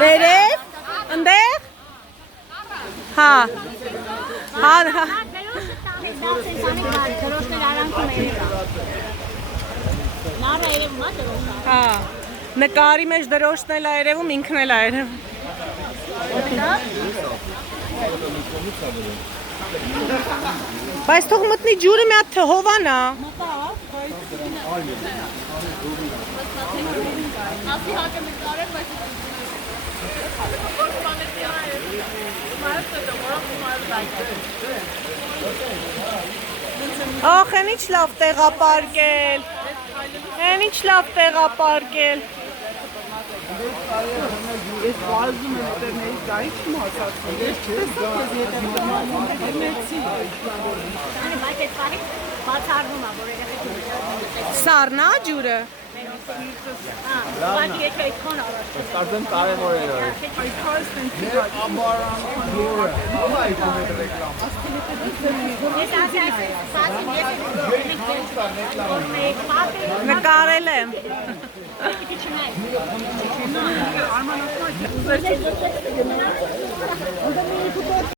Վերև, ընդեղ, հա, հա, հա, հա, նկարի մեջ դրոշտն էլ այրևում, ինքն էլ այրևում։ Բայց թող մտնի ջուրը մի հատ հովանա։ Ախ, են ինչ լավ տեղապարկել։ Են ինչ լավ տեղապարկել։ Ես վազում եմ տերներից գայիչ մասացում, ես տեսակ ես ետերմեցի։ Բայց այդ պահից բացառվում է, որ երեխեքի Սառնա ջուրը։ բայց եթե այդքան առաջ Կարծեմ կարևոր է։ Այս քարս են ամբարան ջուրը։ ես ասած Նկարել եմ։ Արմանացած